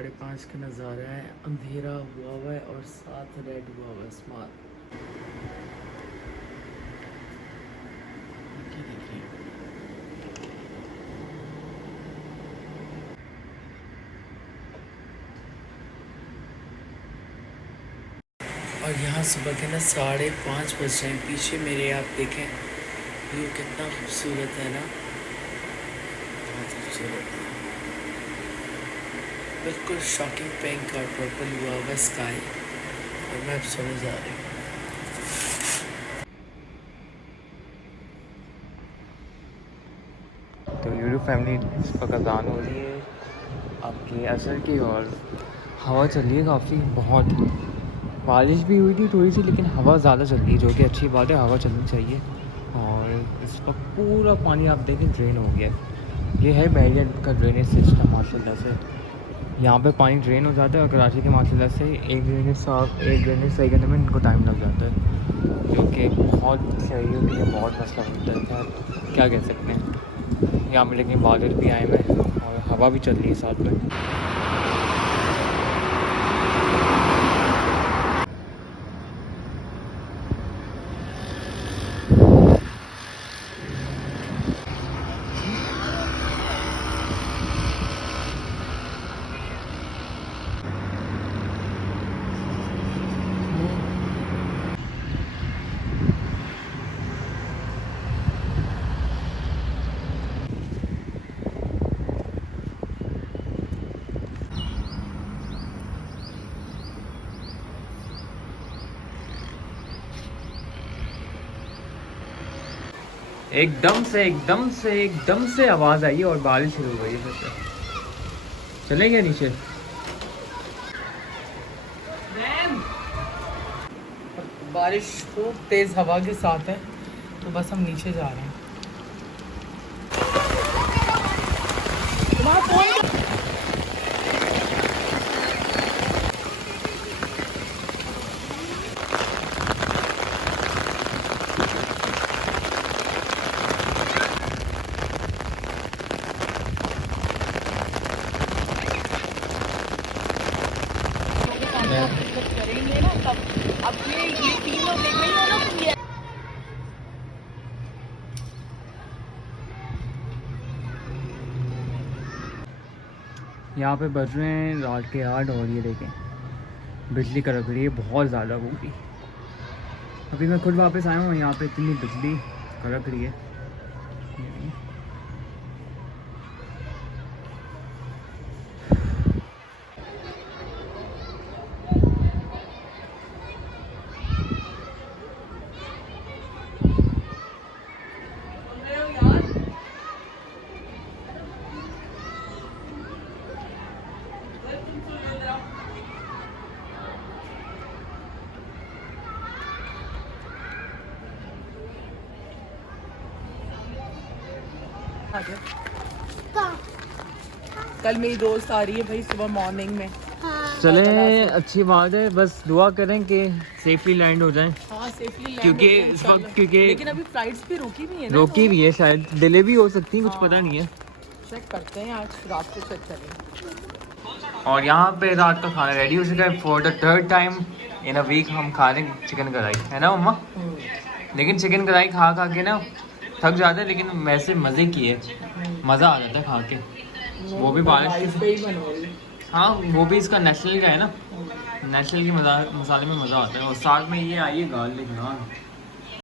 5:30 का नज़ारा है। अंधेरा हुआ हुआ है और साथ रेड हुआ हुआ है आसमान। देखिए और यहाँ सुबह के ना 5:30 बज रहे हैं। पीछे मेरे आप देखें व्यू कितना खूबसूरत है ना, बहुत खूबसूरत है। बिल्कुल शॉकिंग पिंक और पर्पल हुआ हुआ स्काई। और मैं अब सोने जा रही हूँ। तो यूट्यूब फैमिली इस वक्त अज़ान हो रही है आपके असर की, और हवा चल रही है काफ़ी, बहुत बारिश भी हुई थी थोड़ी सी, लेकिन हवा ज़्यादा चल रही है, जो कि अच्छी बात है, हवा चलनी चाहिए। और इस वक्त पूरा पानी आप देखें ड्रेन हो गया है। ये है बहरिया का ड्रेनेज सिस्टम माशाल्लाह से। यहाँ पे पानी ड्रेन हो जाता है और कराची के माशाल्लाह से एक ड्रेनेज सही करने में इनको टाइम लग जाता है, जो कि बहुत शहरियों के लिए बहुत मसला होता है। खैर क्या कह सकते हैं, यहाँ पे लेकिन बादल भी आए हुए हैं और हवा भी चल रही है साथ में। एकदम से आवाज़ आई और बारिश शुरू हो गई है। फिर से चलेंगे नीचे। बारिश खूब तेज़ हवा के साथ है, तो बस हम नीचे जा रहे हैं। यहाँ पे बज रहे हैं रात के 8 और ये देखें बिजली कड़क रही है बहुत ज़्यादा पूरी। अभी मैं खुद वापस आया हूँ, यहाँ पे इतनी बिजली कड़क रही है। कल मेरी दोस्त आ रही है भाई सुबह मॉर्निंग में। चले अच्छी बात है, बस दुआ करें कि सेफली लैंड हो जाए। हाँ सेफली लैंड, क्योंकि इस वक्त लेकिन अभी फ्लाइट्स भी रुकी भी है ना, रुकी भी है, शायद डिले भी हो सकती है, कुछ पता नहीं है। चेक करते हैं आज रात को, चेक करेंगे। और यहाँ पे रात का खाना रेडी हो चुका है। For the third time in a week हम खा रहे हैं चिकन कढ़ाई, है ना मम्मा? लेकिन चिकन कढ़ाई खा के ना थक जाते हैं, लेकिन वैसे मज़े की है, मज़ा आ जाता है खा के। वो भी बारिश पे ही बना रही। हाँ वो भी इसका नेशनल का है ना, नेशनल के मसाले में मज़ा आता है। और साथ में ये आई है गार्लिक नान।